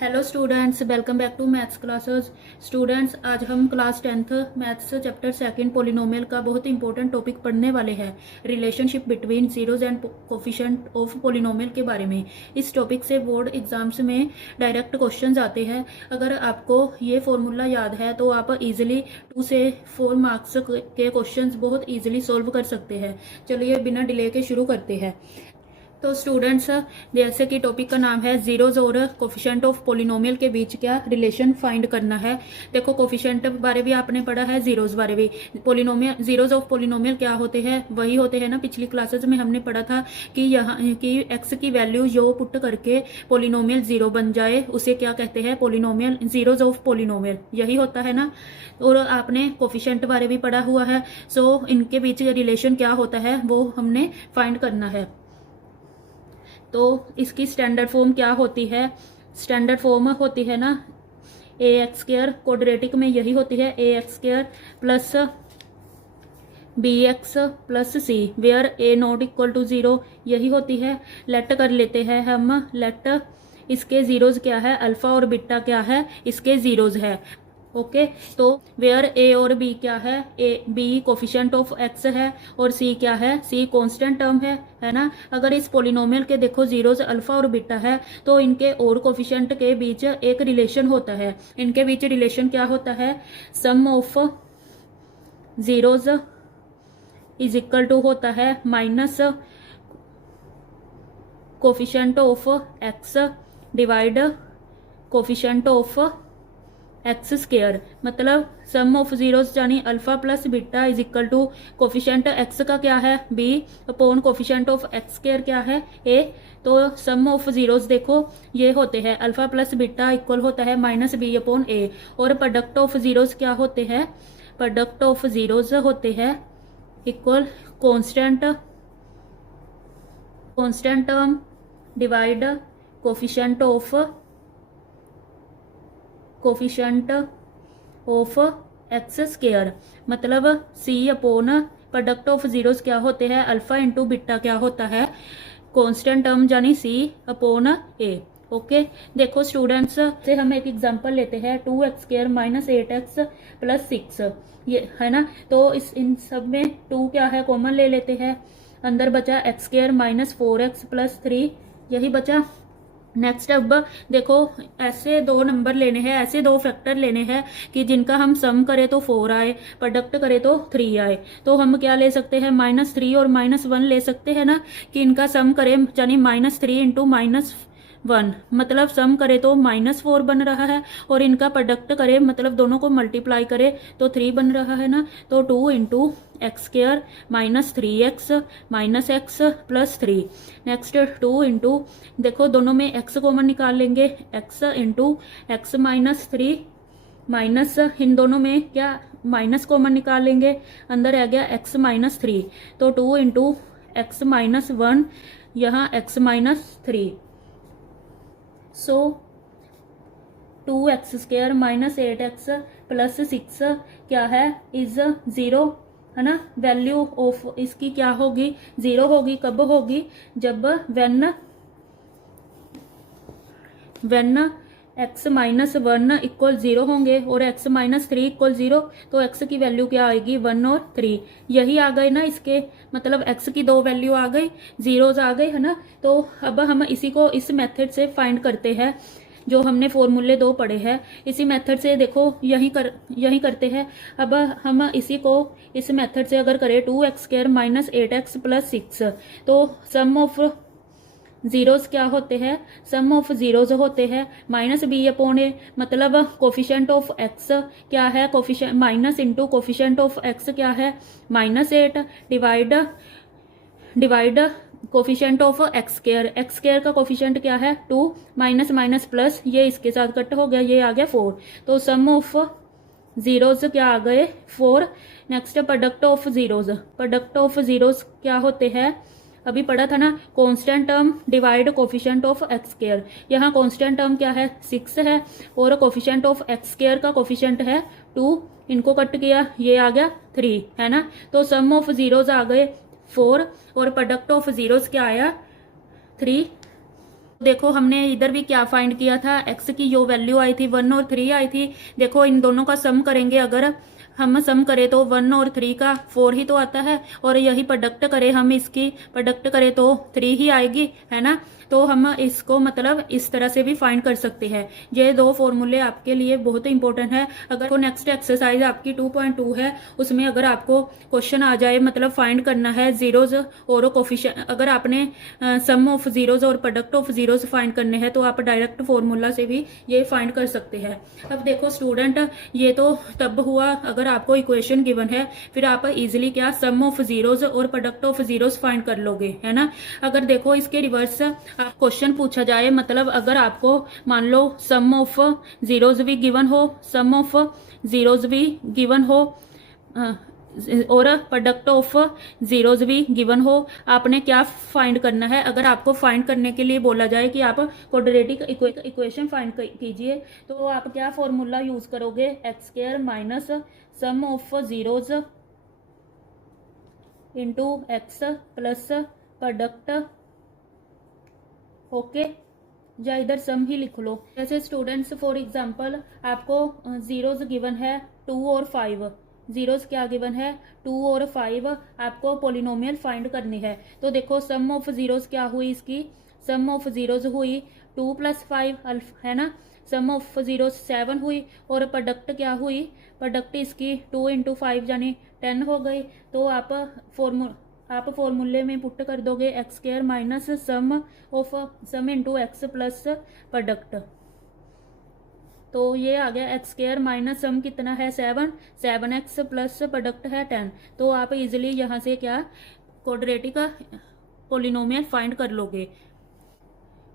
Hello students, welcome back to maths classes. Students, आज हम class 10th maths chapter second polynomial का बहुत important topic पढ़ने वाले हैं, relationship between zeros and coefficient of polynomial के बारे में। इस टॉपिक से बोर्ड एग्जाम्स में डायरेक्ट क्वेश्चंस आते हैं। अगर आपको ये फॉर्मूला याद है तो आप इजीली 2 से 4 मार्क्स के क्वेश्चंस बहुत इजीली सॉल्व कर सकते हैं। चलिए बिना डिले के शुरू करते हैं। तो स्टूडेंट्स, जैसे कि टॉपिक का नाम है जीरोज और कोफिशिएंट ऑफ पोलिनोमियल के बीच क्या रिलेशन फाइंड करना है। देखो, कोफिशिएंट बारे भी आपने पढ़ा है, जीरोज बारे भी। पोलिनोमियल, जीरोज ऑफ पोलिनोमियल क्या होते हैं, वही होते हैं ना, पिछली क्लासेस में हमने पढ़ा था कि यहाँ की एक्स की वैल्यू जो पुट करके पोलिनोमियल जीरो बन जाए उसे क्या कहते हैं, पोलिनोमियल, जीरोज ऑफ पोलिनोमियल, यही होता है ना। और आपने कोफिशिएंट बारे भी पढ़ा हुआ है। सो इनके बीच रिलेशन क्या होता है वो हमने फाइंड करना है। तो इसकी स्टैंडर्ड फॉर्म क्या होती है, स्टैंडर्ड फॉर्म होती है ना ए एक्स स्क्वायर, क्वाड्रेटिक में यही होती है a x square plus b x plus c, where a not equal to zero, यही होती है। लेट कर लेते हैं हम, लेट इसके जीरोज क्या है, अल्फा और बीटा क्या है, इसके जीरोज है। ओके, तो वेयर ए और बी क्या है, A B coefficient of x है और सी क्या है, सी कांस्टेंट टर्म है ना। अगर इस पोलिनोमियल के देखो जीरोज अल्फा और बीटा है तो इनके और कोफिशिएंट के बीच एक रिलेशन होता है। इनके बीच रिलेशन क्या होता है, sum of zeros is equal to होता है minus coefficient of x divide coefficient of x square. मतलब सम ऑफ जीरोज यानी alpha plus beta is equal to coefficient x का क्या है, b upon coefficient of x square क्या है, ए। तो सम ऑफ जीरोज देखो ये होते हैं, अल्फा प्लस बीटा इक्वल होता है माइनस बी अपॉन ए। और प्रोडक्ट ऑफ जीरोज क्या होते हैं, प्रोडक्ट ऑफ जीरोज होते हैं equal constant term divide coefficient of x square. मतलब सी अपॉन प्रोडक्ट ऑफ जीरोस क्या होते हैं, अल्फा इंटू बीटा क्या होता है, कांस्टेंट टर्म यानी सी अपॉन ए। ओके, देखो स्टूडेंट्स, से हम एक एग्जांपल लेते हैं, 2x square minus 8x plus 6, ये है ना। तो इन सब में 2 क्या है, कॉमन ले लेते हैं। अंदर बचा x square minus 4x plus 3, यही बचा। नेक्स्ट अब देखो, ऐसे 2 नंबर लेने हैं, ऐसे 2 फैक्टर लेने हैं कि जिनका हम सम करें तो 4 आए, प्रोडक्ट करें तो 3 आए। तो हम क्या ले सकते हैं, -3 और -1 ले सकते हैं ना, कि इनका सम करें यानी -3 इंटू -1, मतलब सम करे तो -4 बन रहा है, और इनका प्रोडक्ट करे मतलब दोनों को मल्टीप्लाई करे तो 3 बन रहा है ना। तो 2 into x square minus 3x minus x plus 3। Next 2 into, देखो दोनों में x कॉमन निकाल लेंगे, x into x minus 3 minus, इन दोनों में क्या माइनस कॉमन निकाल लेंगे, अंदर आ गया x माइनस 3। तो 2 इंटू एक्स माइनस 1, यहाँ x माइनस 3। सो 2x square minus 8x plus 6 क्या है, इज 0, है ना। वैल्यू ऑफ इसकी क्या होगी, 0 होगी। कब होगी, जब वेन x माइनस 1 इक्वल 0 होंगे और x माइनस 3 इक्वल 0, तो x की वैल्यू क्या आएगी, 1 और 3। यही आ गए ना इसके, मतलब x की 2 वैल्यू आ गई, जीरोज आ गए, है ना। तो अब हम इसी को इस मेथड से फाइंड करते हैं, जो हमने फॉर्मूले 2 पढ़े हैं। इसी मेथड से देखो यही करते हैं। अब हम इसी को इस मेथड से अगर करें, 2x square minus 8x plus 6, तो सम ऑफ जीरोज क्या होते हैं, सम ऑफ जीरोज होते हैं माइनस बी अपॉन ए, मतलब कोफिशिएंट ऑफ एक्स क्या है, coefficient minus into coefficient of x क्या है, -8 divide coefficient of x square. X square का कोफिशिएंट क्या है, 2, माइनस माइनस प्लस, ये इसके साथ कट हो गया, ये आ गया 4। तो सम ऑफ जीरोज क्या आ गए, 4। नेक्स्ट प्रोडक्ट ऑफ जीरोज क्या होते हैं, अभी पढ़ा था ना, constant term divide coefficient of x square. यहाँ कांस्टेंट टर्म क्या है, 6 है, और कोफिशिएंट ऑफ एक्स स्क्वायर का कोफिशिएंट है 2, इनको कट किया, ये आ गया 3, है ना। तो सम ऑफ जीरोज आ गए 4 और प्रोडक्ट ऑफ जीरोज क्या आया, 3। देखो हमने इधर भी क्या फाइंड किया था, एक्स की जो वैल्यू आई थी 1 और 3 आई थी। देखो इन दोनों का सम करेंगे, अगर हम सम करें तो 1 और 3 का 4 ही तो आता है, और यही प्रोडक्ट करें, हम इसकी प्रोडक्ट करें तो 3 ही आएगी, है ना। तो हम इसको मतलब इस तरह से भी फाइंड कर सकते हैं। ये दो फॉर्मूले आपके लिए बहुत इंपॉर्टेंट है। अगर नेक्स्ट एक्सरसाइज आपकी 2.2 है, उसमें अगर आपको क्वेश्चन आ जाए मतलब फाइंड करना है जीरोज और कोफिशिएंट, अगर आपने सम ऑफ जीरोज और प्रोडक्ट ऑफ जीरोज फाइंड करने हैं तो आप डायरेक्ट फॉर्मूला से भी ये फाइंड कर सकते हैं। अब देखो स्टूडेंट, ये तो तब हुआ अगर आपको इक्वेशन गिवन है, फिर आप इजीली क्या सम ऑफ जीरोज और प्रोडक्ट ऑफ जीरोज फाइंड कर लोगे, है ना। अगर देखो इसके रिवर्स क्वेश्चन पूछा जाए, मतलब अगर आपको मान लो सम ऑफ जीरोज भी गिवन हो, सम ऑफ जीरोज भी गिवन हो और प्रोडक्ट ऑफ जीरोज भी गिवन हो, आपने क्या फाइंड करना है। अगर आपको फाइंड करने के लिए बोला जाए कि आप क्वाड्रेटिक इक्वेशन फाइंड कीजिए, तो आप क्या फॉर्मूला यूज करोगे, x square minus sum of zeros into x plus product, okay, या इधर सम ही लिख लो। जैसे स्टूडेंट्स फॉर एग्जांपल आपको जीरोज गिवन है 2 और 5, जीरोज क्या गिवन है 2 और 5, आपको पोलिनोमियल फाइंड करनी है। तो देखो सम ऑफ जीरोज क्या हुई, इसकी सम ऑफ जीरोज हुई 2 + 5 है ना, सम ऑफ जीरोज 7 हुई, और प्रोडक्ट क्या हुई, प्रोडक्ट इसकी 2 × 5 यानी 10 हो गई। तो आप फॉर्मूले में पुट कर दोगे x square minus sum into x plus product. तो ये आ गया एक्स स्क्वायर माइनस सम कितना है 7x प्लस प्रोडक्ट है 10। तो आप इजीली यहाँ से क्या क्वाड्रेटिक पोलिनोमियल फाइंड कर लोगे।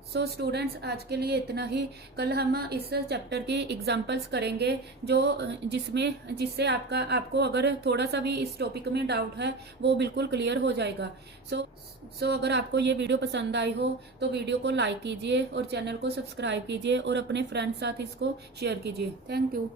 सो स्टूडेंट्स आज के लिए इतना ही। कल हम इस चैप्टर की एग्जांपल्स करेंगे जो जिससे आपको अगर थोड़ा सा भी इस टॉपिक में डाउट है वो बिल्कुल क्लियर हो जाएगा। सो अगर आपको ये वीडियो पसंद आई हो तो वीडियो को लाइक कीजिए और चैनल को सब्सक्राइब कीजिए और अपने फ्रेंड्स साथ इसको शेयर कीजिए। Thank you.